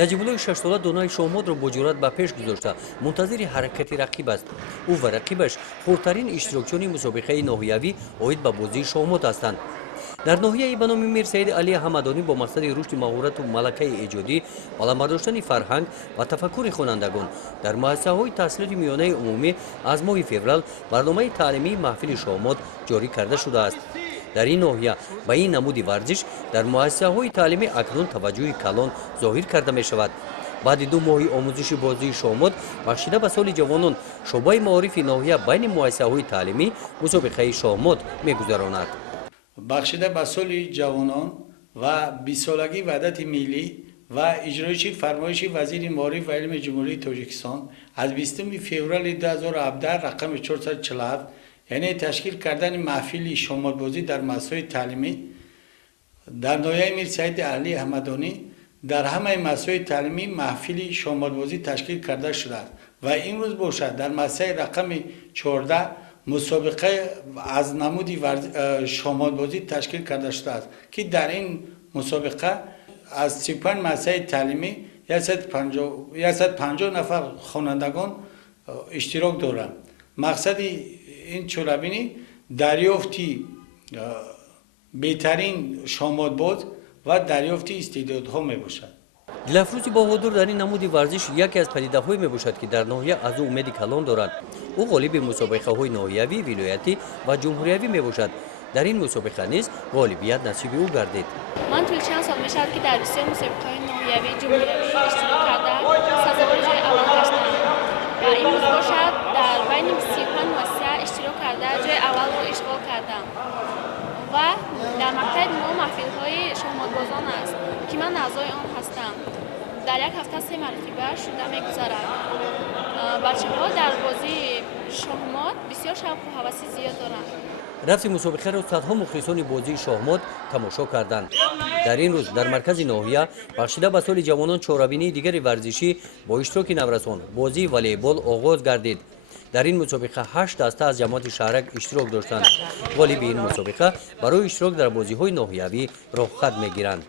наҷибуллои шашсола донаи шоҳмодро бо ҷуръат ба пеш гузошта мунтазири ҳаракати рақиб аст. ӯ ва рақибаш хурдтарин иштирокчиёни мусобиқаи ноҳиявӣ оид ба бозии шоҳмод ҳастанд. дар ноҳияи ба номи мир Саид Алӣ Ҳамадонӣ бо мақсади рушди маҳорату малакаи эҷодӣ, баландбардоштани фарҳанг ва тафаккури хонандагон дар муассисаҳои таҳсилоти миёнаи умумӣ аз моҳи феврал барномаи таълимии маҳфили шоҳмод ҷорӣ карда шудааст. дар ин ноҳия ба ин намуди варзиш дар муассисаҳои таълимӣ акнун таваҷҷӯҳи калон зоҳир карда мешавад. баъди 2 моҳи омӯзиши бозии шоҳмод бахшида ба соли ҷавонон, шуъбаи маорифи ноҳия байни муассисаҳои таълимӣ мусобиқаи шоҳмод мегузаронад. бахшида ба соли ҷавонон ва бисолагии ваҳдати миллӣ ва иҷроиши фармоиши вазири маориф ва илми ҷумҳурии Тоҷикистон аз 20 феврали 2017 рақами 447, яъне ташкил кардани маҳфили шоҳмодбозӣ дар муассисаҳои таълимӣ дар ноҳияи Мир Саид Алӣ Ҳамадонӣ дар ҳамаи муассисаҳои таълимӣ маҳфили шоҳмодбозӣ ташкил карда шудааст ва имрӯз бошад дар муассисаи рақами 14 мусобиқа аз намуди шоҳмодбозӣ ташкил карда шудааст, ки дар ин мусобиқа аз 35 муассисаи таълимӣ 150 нафар хонандагон иштирок доранд. мақсади ин чорабинӣ дарёфти беҳтарин шоҳмодбоз ва дарёфти истеъдодҳо мебошад. дилафрӯзи баҳодур дар ин намуди варзиш яке аз падидаҳое мебошад, ки дар ноҳия аз ӯ умеди калон дорад. ӯ ғолиби мусобиқаҳои ноҳиявӣ, вилоятӣ ва ҷумҳуриявӣ мебошад. дар ин мусобиқа низ ғолибият насиби ӯ гардид. ман тӯли чанд сол мешавад, ки дар бисёр мусобиқаҳои ноҳиявӣ, ҷумҳуриявӣ иштирок карда сазовори ҷойи аввал гаштам ва имрӯз бошад дар байни 35 муассиса иштирок карда ҷойи аввалро ишғол кардам ва дар мактаби мо маҳфилҳои шоҳмодбозон аст, ки ман аъзои он ҳастам. дар як ҳафта 3 маротиба шуда мегузарад. бачаҳо дар бозии шоҳмод бисёр шавқу ҳаваси зиёд доранд. рафти мусобиқаро садҳо мухлисони бозии шоҳмод тамошо карданд. дар ин рӯз дар маркази ноҳия бахшида ба соли ҷавонон чорабинии дигари варзишӣ бо иштироки наврасон бозии волейбол оғоз гардид. дар ин мусобиқа 8 даста аз ҷамоати шаҳрак иштирок доштанд. ғолиби ин мусобиқа барои иштирок дар бозиҳои ноҳиявӣ роҳхат мегиранд.